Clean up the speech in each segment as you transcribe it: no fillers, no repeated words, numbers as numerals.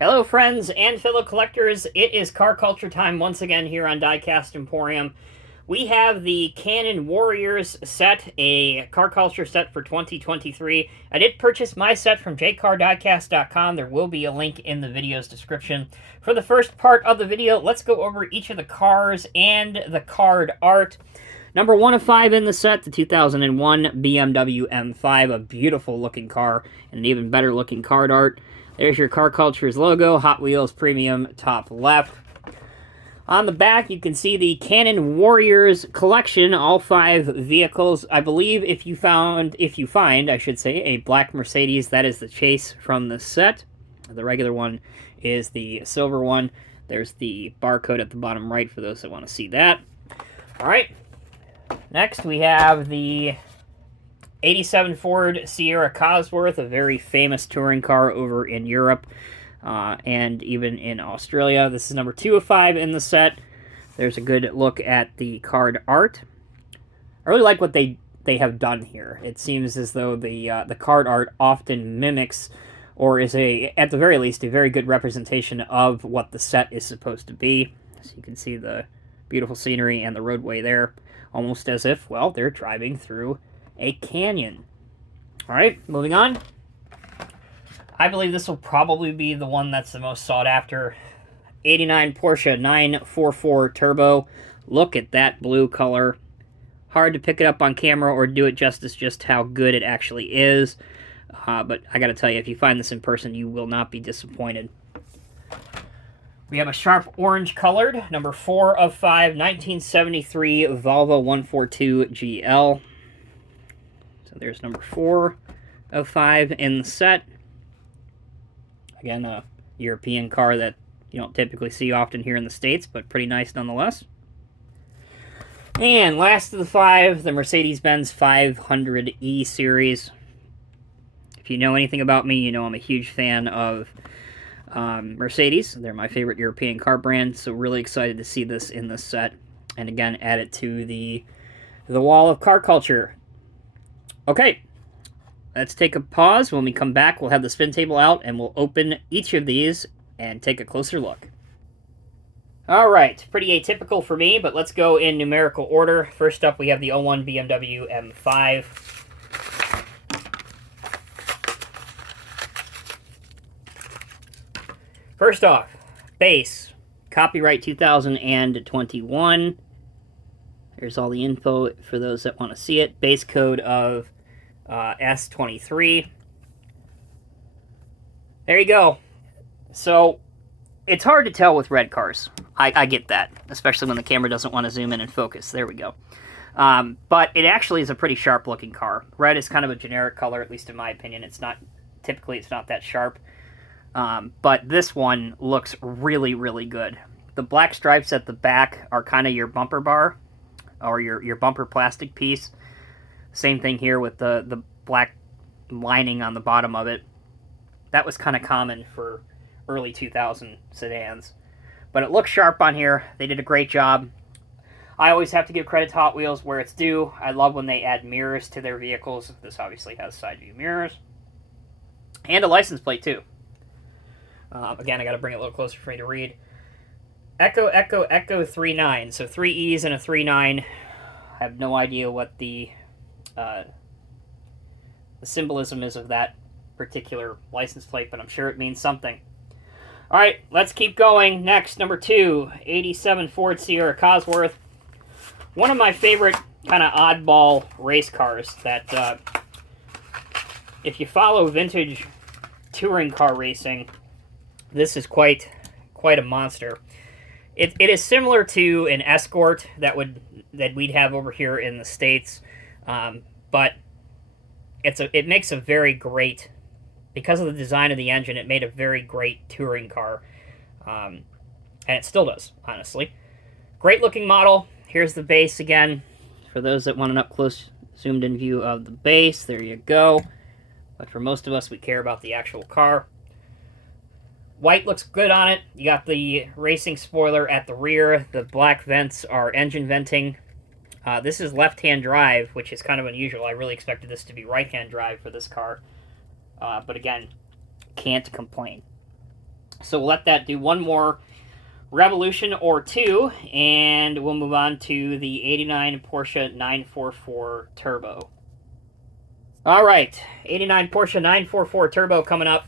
Hello friends and fellow collectors, it is car culture time once again here on Diecast Emporium. We have the Canon Warriors set, a car culture set for 2023. I did purchase my set from jcardiecast.com. There will be a link in the video's description. For the first part of the video, let's go over each of the cars and the card art. Number 1 of 5 in the set, the 2001 BMW M5, a beautiful looking car and an even better looking card art. There's your Car Culture's logo, Hot Wheels Premium, top left. On the back, you can see the Canon Warriors collection, all 5 vehicles. I believe if you find, I should say, a black Mercedes, that is the chase from the set. The regular one is the silver one. There's the barcode at the bottom right for those that want to see that. All right. Next, we have the 87 Ford Sierra Cosworth, a very famous touring car over in Europe and even in Australia. This is number 2 of 5 in the set. There's a good look at the card art. I really like what they have done here. It seems as though the card art often mimics, or is at the very least, a very good representation of what the set is supposed to be. So you can see the beautiful scenery and the roadway there, almost as if, well, they're driving through a canyon. All right, moving on. I believe this will probably be the one that's the most sought after. 89 Porsche 944 Turbo. Look at that blue color. Hard to pick it up on camera or do it justice just how good it actually is. But I gotta tell you, if you find this in person, you will not be disappointed. We have a sharp orange colored, number 4 of 5, 1973 Volvo 142 GL. So there's number 4 of 5 in the set. Again, a European car that you don't typically see often here in the States, but pretty nice nonetheless. And last of the 5, the Mercedes-Benz 500E series. If you know anything about me, you know I'm a huge fan of Mercedes. They're my favorite European car brand, so really excited to see this in this set. And again, add it to the wall of car culture. Okay, let's take a pause. When we come back, we'll have the spin table out, and we'll open each of these and take a closer look. All right, pretty atypical for me, but let's go in numerical order. First up, we have the 01 BMW M5. First off, base, copyright 2021. There's all the info for those that want to see it. Base code of S23. There you go. So, it's hard to tell with red cars. I get that, especially when the camera doesn't want to zoom in and focus. There we go. But it actually is a pretty sharp-looking car. Red is kind of a generic color, at least in my opinion. Typically it's not that sharp. But this one looks really, really good. The black stripes at the back are kind of your bumper bar, or your bumper plastic piece. Same thing here with the black lining on the bottom of it. That was kind of common for early 2000 sedans. But it looks sharp on here. They did a great job. I always have to give credit to Hot Wheels where it's due. I love when they add mirrors to their vehicles. This obviously has side view mirrors. And a license plate too. Again, I got to bring it a little closer for me to read. Echo, Echo, Echo 39. So 3 E's and a 39. I have no idea what the symbolism is of that particular license plate, but I'm sure it means something. All right, let's keep going. Next, number 2, 87 Ford Sierra Cosworth. One of my favorite kind of oddball race cars that, if you follow vintage touring car racing, this is quite a monster. It is similar to an Escort that we'd have over here in the States, but it makes a very great, because of the design of the engine, it made a very great touring car, and it still does, honestly. Great looking model. Here's the base again, for those that want an up close zoomed in view of the base. There you go. But for most of us, we care about the actual car. White looks good on it. You got the racing spoiler at the rear. The black vents are engine venting. This is left-hand drive, which is kind of unusual. I really expected this to be right-hand drive for this car. But again, can't complain. So we'll let that do one more revolution or two, and we'll move on to the 89 Porsche 944 Turbo. All right, 89 Porsche 944 Turbo coming up.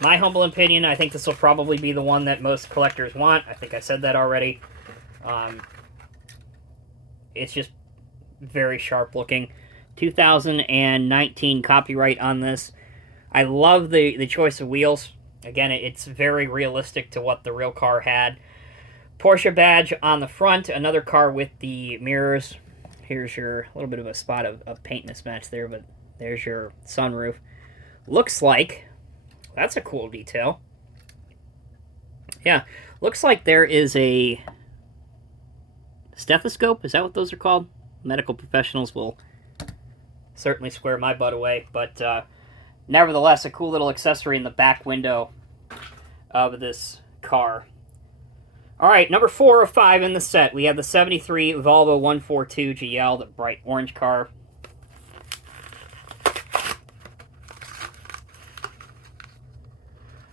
My humble opinion, I think this will probably be the one that most collectors want. I think I said that already. It's just very sharp looking. 2019 copyright on this. I love the choice of wheels. Again, it's very realistic to what the real car had. Porsche badge on the front. Another car with the mirrors. Here's your little bit of a spot of paint mismatch there, but there's your sunroof. Looks like, that's a cool detail. Yeah, looks like there is a stethoscope. Is that what those are called? Medical professionals will certainly square my butt away, but nevertheless, a cool little accessory in the back window of this car. All right, number 4 of 5 in the set. We have the 73 Volvo 142 GL, the bright orange car.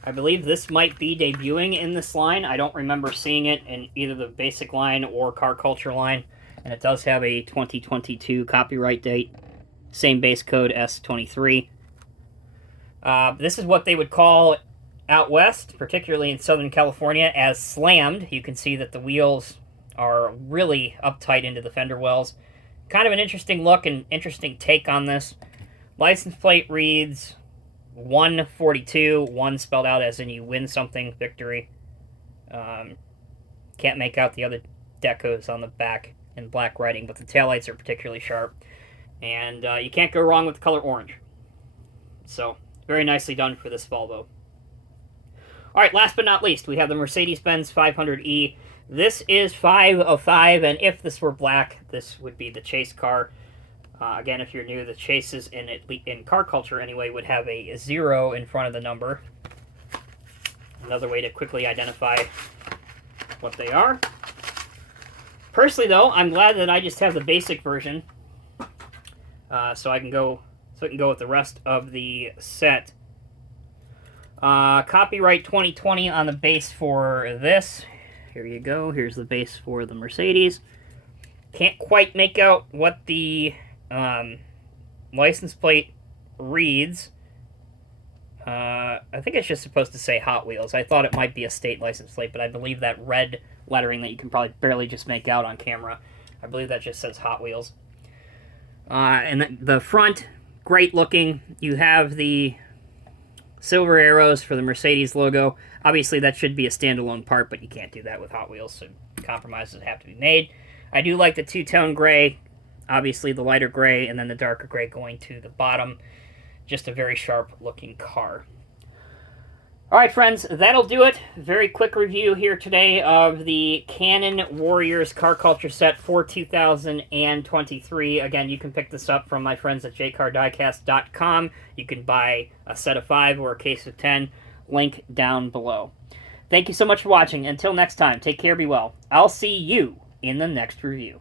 I believe this might be debuting in this line. I don't remember seeing it in either the basic line or car culture line. And it does have a 2022 copyright date. Same base code, S23. This is what they would call out west, particularly in Southern California, as slammed. You can see that the wheels are really uptight into the fender wells. Kind of an interesting look and interesting take on this. License plate reads 142, 1 spelled out as in you win something, victory. Can't make out the other decos on the back in black writing, but the taillights are particularly sharp. And you can't go wrong with the color orange. So, very nicely done for this Volvo. All right, last but not least, we have the Mercedes-Benz 500e. This is 5 of 5, and if this were black, this would be the chase car. Again, if you're new, the chases in car culture anyway would have a 0 in front of the number. Another way to quickly identify what they are. Personally, though, I'm glad that I just have the basic version, so I can go with the rest of the set. Copyright 2020 on the base for this. Here you go. Here's the base for the Mercedes. Can't quite make out what the license plate reads. I think it's just supposed to say Hot Wheels. I thought it might be a state license plate, but I believe that red lettering that you can probably barely just make out on camera, I believe that just says Hot Wheels. And the front, great looking. You have the silver arrows for the Mercedes logo. Obviously, that should be a standalone part, but you can't do that with Hot Wheels, so compromises have to be made. I do like the two-tone gray. Obviously, the lighter gray and then the darker gray going to the bottom. Just a very sharp-looking car. All right, friends, that'll do it. Very quick review here today of the Canon Warriors Car Culture Set for 2023. Again, you can pick this up from my friends at jcardiecast.com. You can buy a set of 5 or a case of 10. Link down below. Thank you so much for watching. Until next time, take care, be well. I'll see you in the next review.